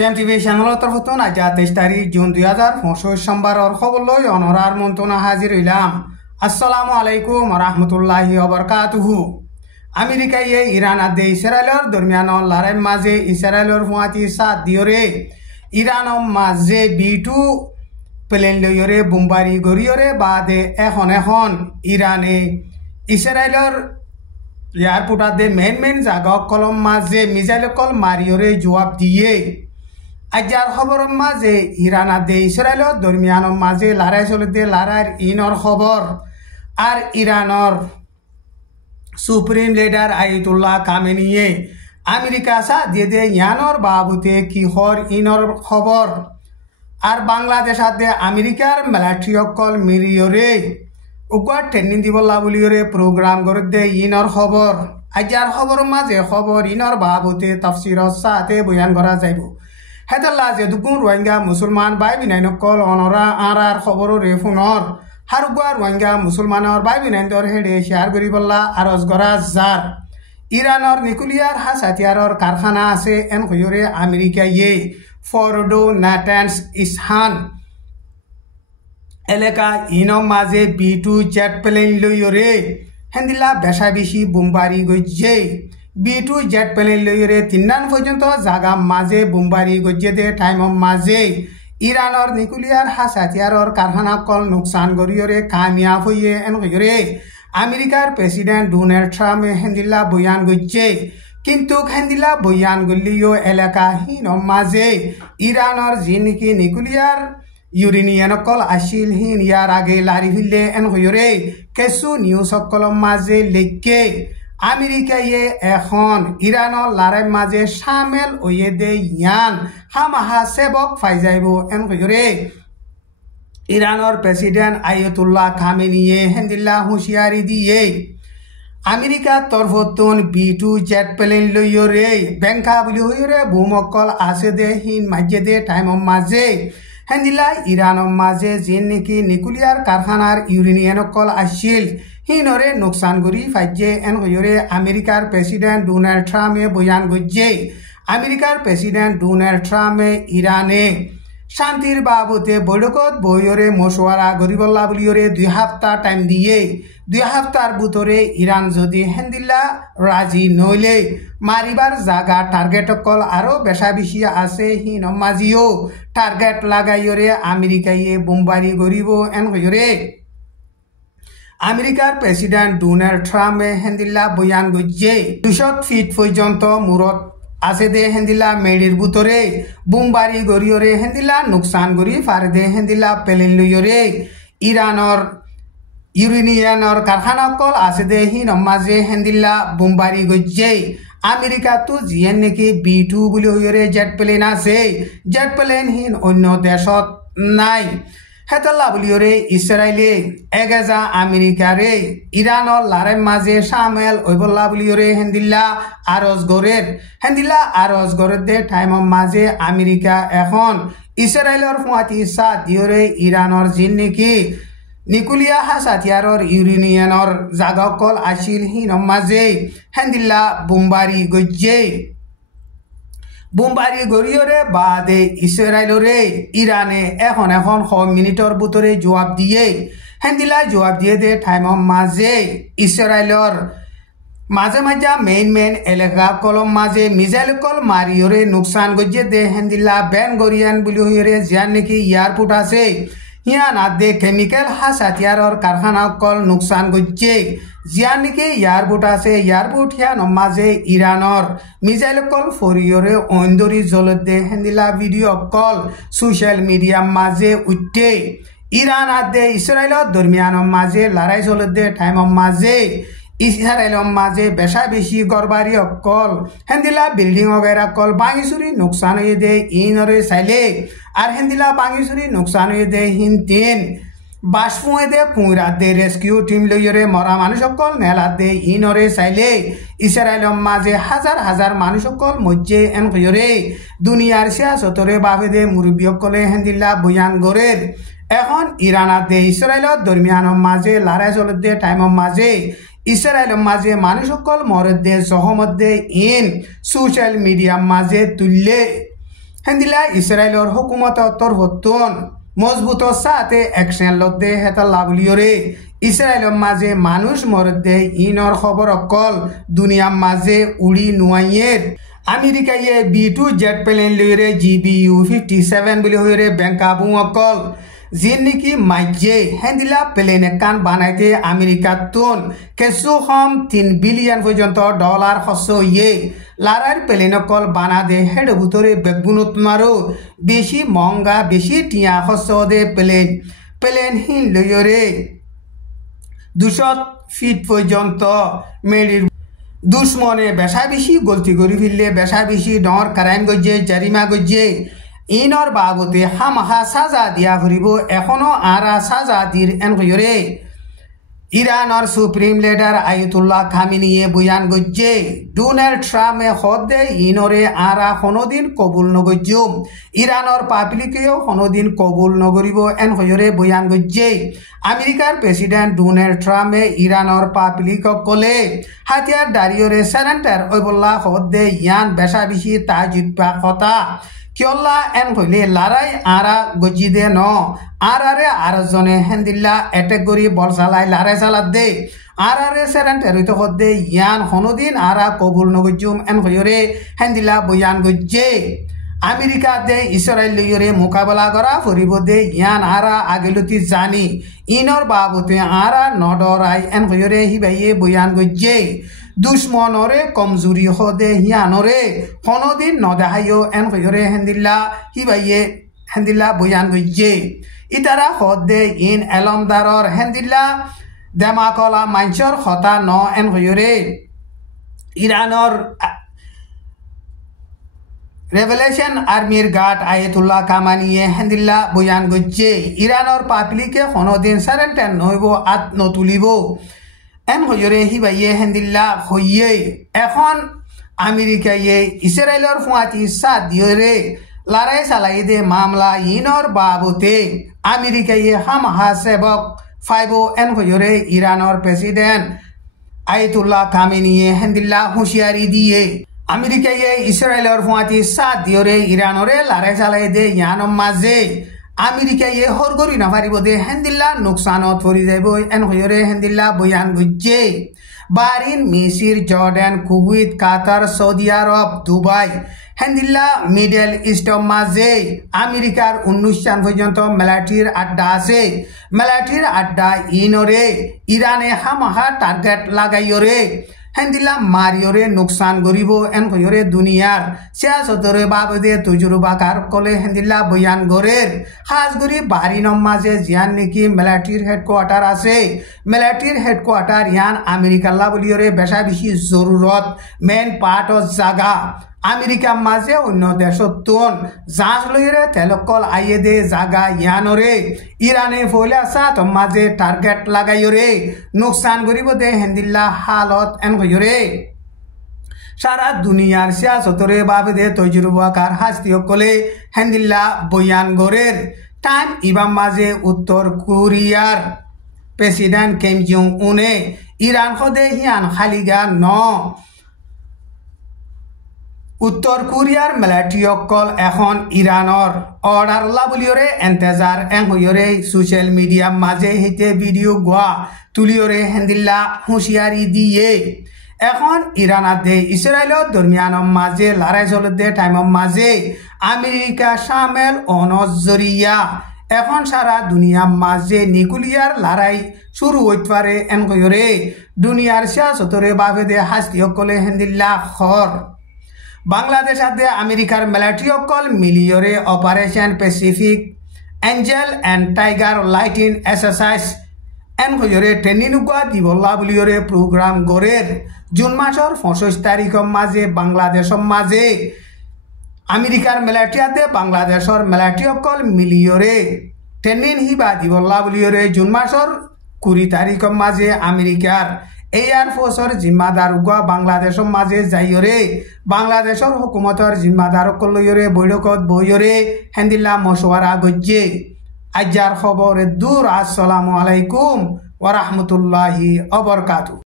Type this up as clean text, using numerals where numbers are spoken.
টেম টিভি চ্যানেলৰ তৰফতো আজি 23 তাৰিখ জুন 2025 সোমবাৰৰ খবৰলৈ অনৰাৰ মন্তনা হাজিৰ হইলাম। আসসালামু আলাইকুম ৰাহমাতুল্লাহি ওয়া বাৰাকাতুহু। আমেৰিকায় ইৰান আদে ইসৰায়েলৰ দৰমিয়ানৰ লৰাই মাজে ইসৰায়েলৰ ফুৱাতি সাত দিয়ৰে ইৰানৰ মাজে B2 প্লেন লয়ৰে বোমবাৰী গৰিয়ৰে বাদে এখন ইৰানে ইসৰায়েলৰ এয়াৰপোৰ্টত মেইন জাগক কলম মাজে মিসাইল কল মাৰিয়ৰে জবাব দিয়ে। আজাৰ খবৰৰ মাজে ইৰান আদে ইসৰায়েলৰ দৰমিয়ানৰ মাজে লৰাই চলিতে লৰাৰ ইনৰ খবৰ আর ইরানের সুপ্রিম লিডার আয়াতুল্লাহ খামেনিয়ে আমেরিকা সা দিয়ে ইয়ানোর বাবুতে কিহর ইনর খবর আর বাংলাদেশ আদে আমেরিকার মিলিটারি অকল মিরিয়রে উগার ট্রেনিং দিবলা বলিয়রে প্রোগ্রাম করে দে ইনর খবর। আজার খবর মাঝে খবর ইনর বাবুতে তফসিরত সাথে বয়ান করা যাইব। হেদাল্লা যে দুগুণ রোহিঙ্গা মুসলমান বাই বিনাই নকল অনরা আরার খবর রেফুনর হারুগুয়া রোহিঙ্গা মুসলমানৰ বাই বিনাইন্দৰ হেডে শেয়াৰ কৰিবলা আৰজ কৰা যাৰ ইৰাণৰ নিকুলিয়াৰ হাতিয়াৰৰ কাৰখানা আছে এন কয়ৰে আমেৰিকায়ে ফৰ্ডো নাটেন্স ইছহান এলেকা ইনৰ মাজে B2 জেট প্লেন লয়ৰে হেন্দিলা বেশা বেশি বোমবাৰী গজ্জে B2 জেট প্লেন লয়ৰে 3 পৰ্যন্ত জাগা মাজে বোমবাৰী গজ্জে দে টাইমৰ মাজে ইৰানেৰ নিকুলিয়াৰ হাতিয়াৰৰ কারখানা কল নোকসান গরিয়রে কামিয়াব হয়ে এন কয়রে আমেরিকার প্রেসিডেন্ট ডোনাল্ড ট্রাম্প হেন্দিলা বয়ান গজ্জে কিন্তু হেন্দিলা বয়ান গলিও এলাকা হীন মাঝে ইরানের যে নাকি নিকুলিয়ার ইউরেনিয়ান কল আসিল হীন ইয়ার আগে লারি ফিলে এন কয়রে কিছু নিউজ সকল মাঝে লেখকে আমেরিকায়ে এখন ইৰানৰ লৰাই মাজে সামেল হয়ে দে ইয়ান হামাহা সেবক ফাই যাইব এন কয়রে ইৰানৰ প্রেসিডেন্ট আয়াতুল্লাহ খামেনিয়ে হেন্দিল্লা হুঁশিয়ারি দিয়ে আমেরিকা তরফতুন B2 জেট প্লেন লয়রে বেংকা বুলি হয়রে ভূমকল আছে দে হিন মাঝে দে টাইমৰ মাজে হেন্দিলা ইৰানৰ মাজে যে নাকি নিকুলিয়ার কারখানার ইউরেনিয়ান কল আসিল হিনরে নোকসান করি ফাইজে এন কয়রে আমেরিকার প্রেসিডেন্ট ডোনাল্ড ট্রাম্পে বয়ান গজ্জে আমেরিকার প্রেসিডেন্ট ডোনাল্ড ট্রাম্পে ইরানে শান্তির বাবতে বৈঠকত বইরে মশওয়ারা গরিবল্লা বলিয়রে 2 সপ্তাহ টাইম দিয়ে 2 সপ্তাহর ভিতরে ইরান যদি হেন্দিল্লা রাজি নইলে মারিবার জাগা টার্গেট কল আরো বেশা বেশি আছে হিন মাজিও টার্গেট লাগাইরে আমেরিকায়ে বোমবারি গরিব এন কয়রে আমেরিকার প্রেসিডেন্ট ডোনাল্ড ট্রাম্পে হেন্দিল্লা বয়ান গজ্জে 200 ফিট পর্যন্ত মূরত আছে দে হেন্দিলা মেডির ভিতরে বোমবারি গরিয়রে হেন্দিলা নোকসান করি ফারে দে হেন্দিলা প্লেন লইয়রে ইরানের ইউরেনিয়ানের কারখানা কল আছে দে হিন মাঝে হেন্দিলা বোমবারি গজ্জে আমেরিকা তো জিয়েন নাকি B2 বলি হইরে জেট প্লেন আছে জেট প্লেন হিন অন্য দেশত নাই হেতাল্লা বলিয়রে ইসরায়েলে এগেজা আমেরিকারে ইরানের লৰাই মাজে সামেল ওইবল্লা বলিয়ৰে হেন্দিল্লা আৰজ গৰেৰ দে টাইমৰ মাজে আমেৰিকা এখন ইসৰায়েলৰ ফুৱাতি সাত দিয়ৰে ইৰানেৰ জিন নাকি নিকুলিয়া হাতিয়াৰৰ ইউৰেনিয়ানৰ জাগকল আসিল হিন মাজে হেন্দিল্লা বোমবারি গজ্জে বোমবারি গরিয়রে বাদে ইসরায়েলরে ইরানে এখন 1 মিনিটর ভিতরে জবাব দিয়ে হেন্দিলা জবাব দিয়ে দে টাইমৰ মাজে ইসরায়েলর মাঝে মেইন এলাকা কলম মাঝে মিসাইল কল মারিয়রে নোকসান গজ্জে দে হেন্দিলা বেন গরিয়ান বুলি হইরে যার নাকি এয়ারপোর্ট আছে হিয়ান আদে কেমিক্যাল হাতিয়াৰৰ কারখানা কল নোকসান গজ্জে জিয়া নাকি এয়ারপোর্ট আছে এয়ারপোর্ট হিয়ান মাঝে ইরানের মিসাইল কল ফরিয়রে অন্দরি জলত দে হেন্দিলা ভিডিও কল সোশ্যাল মিডিয়া মাঝে উঠে ইরান আদে ইসৰায়েলৰ দৰমিয়ানৰ মাঝে লৰাই চলত দে টাইমৰ মাঝে ইসৰায়েলৰ মাঝে বেশা বেশি গরবারি অকল হেন্দিলা বিল্ডিং वगैरह কল বাঙিচুরি নোকসান হয়ে দে ইনরে চাইলে আর হেন্দিলা বাঙিচুরি নোকসান হয়ে দে হিন 3 বাষ্পুয়ে দে কুঁরা দে রেস্কিউ টিম লইরে মরা মানুষ সকল নেলা দে ইনরে চাইলে ইসৰায়েলৰ মাঝে হাজার মানুষ সকল মজ্জে এন কয়রে দুনিয়ার সিয়াসতরে বাবে দে মুরব্বী সকলে হেন্দিলা বয়ান গরের এখন ইরান আদে ইসৰায়েলৰ দৰমিয়ানৰ মাঝে লৰাই চলত দে টাইমৰ মাঝে ইসরায়েলের মাঝে মানুষ সকল মরদে সহমদে ইন সোশ্যাল মিডিয়া মাঝে তুললে হেন্দিলা ইসরায়েলর হুকুমত তরফতুন মজবুত সাথে অ্যাকশন লদ্দে হেতাল্লা বলিওরে ইসরায়েলের মাঝে মানুষ মরদে ইনর খবর অকল দুনিয়ার মাঝে উড়ি নুয়াইয়ের আমেরিকায়ে B2 জেট প্লেন লইরে GBU-57 বলি হইরে বেঙ্কাবু অকল যিন নাকি মাইজে হেন্দিলা প্লেন একান বানাইতে আমেরিকাতুন কিছু কম 3 বিলিয়ন পর্যন্ত ডলার খরচ হইয়ে লারার প্লেন অকল বানাদে হেড ভিতরে বেগুনত মারো বেশি মহঙ্গা বেশি টিয়া খরচ দে প্লেন হিন লইরে 200 ফিট পর্যন্ত মেডির দুশ্মনে বেশা বেশি গলতি করি ফিরলে বেশা বেশি ডর ক্রাইম গজ্জে জারিমা গজ্জে ইনর বাবতে হামাহা সাজা দিয়া ফুরিব এখনো আরা সাজা দির এন কইরে ইরানর সুপ্রিম লিডার আয়াতুল্লাহ খামেনিয়ে বয়ান গজ্জে ডোনাল্ড ট্রাম্পে হদে ইনরে আরা কোনোদিন কবুল নগজ্জুম ইরানর পাবলিকেও কোনোদিন কবুল নগরিব এন কইরে বয়ান গজ্জে আমেরিকার প্রেসিডেন্ট ডোনাল্ড ট্রাম্পে ইরানর পাবলিক কলে হাতিয়ার দাঁড়িয়ে সারেন্টার ওইবল্লা হদে ইয়ান বেশা বেশি তাজিবা কথা কিয়ল্লা এন কইলে লারাই আরা গজি দে ন আরারে আরজনে হেন্দিল্লা এটেক করি বল চালাই লারাই চালাত দে আরারে সেরেন্টার হইতে হদে ইয়ান কোনোদিন আরা কবুল নগজুম এন কইরে হেন্দিল্লা বয়ান গজ্জে আমেরিকা দে ইসরায়েল লইরে মোকাবেলা করা ফুরিব দে ইয়ান আরা আগেলতি জানি ইনর বাবতে আরা নডরাই এন কইরে হিবাইয়ে বয়ান গজ্জে দুশ্মনরে কমজোরি হদে হিয়ানরে কোনোদিন নদেহাইও এন কইরে হেন্দিল্লা হিবাইয়ে হেন্দিল্লা বয়ান গজ্জে ইতারা হদে ইন এলমদারর হেন্দিল্লা দেমাকলা মাঞ্চর হতা ন এন কইরে ইরানর রেভেলেশন আর্মির গার্ড আয়াতুল্লাহ খামেনিয়ে হেন্দিল্লা বয়ান গজ্জে ইরানর পাবলিকে কোনোদিন সারেন্টার নইব আত নতুলিব এন হইরে হিবাইয়ে হেন্দিল্লা হইয়ে এখন আমেরিকায়ে ইসরায়েলর ফুয়াতি সাত দিয়রে লড়াই চালাই দে মামলা ইনর বাবতে আমেরিকায়ে হামহা সেবক ফাইব এন হইরে ইরানর প্রেসিডেন্ট আয়াতুল্লাহ খামেনিয়ে হেন্দিল্লা হুঁশিয়ারি দিয়ে আমেরিকায়ে ইসরায়েলর ফুয়াতি সাত দিয়রে ইরানরে লড়াই চালাই দে ইয়ানর মাঝে আমেরিকায়ে হরগরি নাফারিব দে হেন্দিল্লা নোকসানত পরি যাইব এন হইরে হেন্দিল্লা বয়ান গজ্জে বাহরিন মিসির Jordan Kuwait Qatar Saudi Arab Dubai হেন্দিল্লা মিডল ইস্টর মাঝে আমেরিকার 19 পর্যন্ত মিলিটারির আড্ডা আছে মিলিটারির আড্ডা ইনরে ইরানে হামাহা টার্গেট লাগাইরে হেন্দিল্লা মারিয়রে নোকসান গরিব এন কইরে দুনিয়ার সিয়াসতরে বাবদে তজুরবাকার কলে হেন্দিল্লা বয়ান গরের খাসগরি বাহরিনর মাঝে জিয়ান নাকি মিলিটারির হেডকোয়ার্টার আছে মিলিটারির হেডকোয়ার্টার ইয়ান আমেরিকাল্লা বলিয়রে বেশা বেশি জরুরত মেন পার্ট অফ জাগা আমেরিকা মাঝে অন্য দেশতুন জাহাজ লইরে তেলকল আইয়ে দে জাগা ইয়ানরে ইরানে ফইলা সাত মাঝে টার্গেট লাগাইরে নোকসান করিব দে হেন্দিল্লা হালত এন কইরে সারা দুনিয়ার সিয়াসতরে বাবদে তজুরবাকার হাস্তি কলে হেন্দিল্লা বয়ান গরের টাইম ইবাম মাঝে উত্তর কোরিয়ার প্রেসিডেন্ট কিম জং উনে ইরান হদে হিয়ান খালিগা ন উত্তর কোরিয়ার মিলিটারি অকল এখন ইরানর অর্ডার লা বলিয়রে এন্তেজার এন হইরে সোশ্যাল মিডিয়া মাঝে হেতে ভিডিও গোয়া তুলিয়রে হেন্দিল্লা হুঁশিয়ারি দিয়ে এখন ইরানাতে ইসরায়েলের দরমিয়ানের মাঝে লড়াই চলতে টাইমের মাঝে আমেরিকা সামেল অনজরিয়া এখন সারা দুনিয়ার মাঝে নিকুলিয়ার লড়াই শুরু হইতে পারে এন কইরে দুনিয়ার সিয়াসতরে বাবদে হাস্তি অকলে হেন্দিল্লা খর বাংলাদেশ আদে আমেরিকার মিলিটারি অকল মিলিয়রে operation Pacific Angel and Tiger lightning exercise এন হইরে ট্রেনিং গুয়া দিবল্লা বলিয়রে প্রোগ্রাম গড়ের জুন মাসের 25 তারিখের মাঝে বাংলাদেশের মাঝে আমেরিকার মিলিটারি আদে বাংলাদেশের মিলিটারি অকল মিলিয়রে ট্রেনিং হিবা দিবল্লা বলিয়রে জুন মাসের 20 তারিখের মাঝে আমেরিকার এয়ারফোর্সর জিম্মাদার উগা বাংলাদেশের মাঝে যাইরে বাংলাদেশের হুকুমতর জিম্মাদার লইরে বৈঠকত বইরে হেন্দিল্লা মশওয়ারা গজ্জে আজ্জার খবর দূর। আসসালামু আলাইকুম ওয়া রাহমাতুল্লাহি ওয়া বারাকাতুহু।